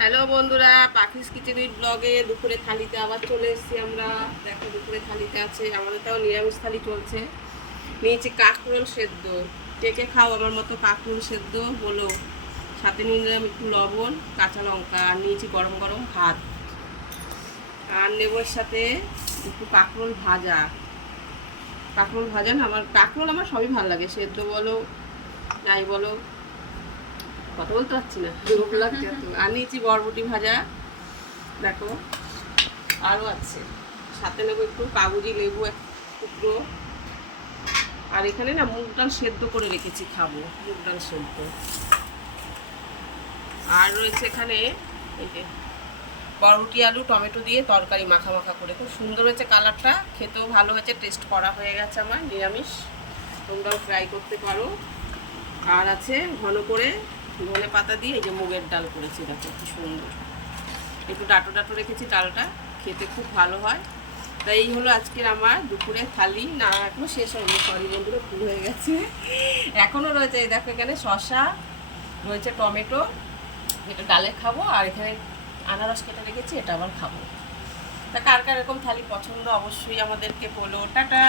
Hello বন্ধুরা, পাখিস কিচেনের ব্লগে দুপুরে থালিতে আবার চলে এসেছি আমরা। দেখো দুপুরে থালিতে আছে, আমাদের তাও নিরামিষ থালি চলছে। নিয়েছি কাঁকরোল সেদ্ধ। কে কে খাও আমার মতো কাঁকরোল সেদ্ধ বলো। সাথে নিয়ে নিলাম একটু লবণ, কাঁচা লঙ্কা, আর নিয়েছি গরম গরম ভাত। আর নেবো এর সাথে একটু কাঁকরোল ভাজা। কাঁকরোল ভাজা না, আমার কাঁকরোল আমার সবই ভালো লাগে, সেদ্ধ বলো যাই বলো। কথা বলতে পারছি না, রোগ লাগছে তো। আর নিয়েছি বরবটি ভাজা, দেখো। আরও আছে, সাথে নেবো একটু কাগজি লেবু এক টুকরো। আর এখানে না মুগ ডাল সেদ্ধ করে রেখেছি, খাবো মুগ ডাল সেদ্ধ। আর রয়েছে এখানে এই যে বরবটি আলু টমেটো দিয়ে তরকারি মাখা মাখা করে, খুব সুন্দর হয়েছে কালারটা, খেতেও ভালো হয়েছে। টেস্ট করা হয়ে গেছে আমার, নিরামিষ, তোমরাও ট্রাই করতে পারো। আর আছে ঘন করে ধনে পাতা দিয়ে এই যে মুগের ডাল করেছি, দেখো কি সুন্দর। একটু ডাটো ডাটো রেখেছি ডালটা, খেতে খুব ভালো হয়। তাই এই হলো আজকের আমার দুপুরে থালি। না এখনো শেষ হয়নি, সরি বন্ধুরা, ভুল হয়ে গেছে, এখনও রয়েছে। এই দেখো এখানে শসা রয়েছে, টমেটো, এটা ডালে খাবো। আর এখানে আনারস কেটে রেখেছি, এটা আবার খাবো। তা কার কার এরকম থালি পছন্দ অবশ্যই আমাদেরকে বলো। টাটা।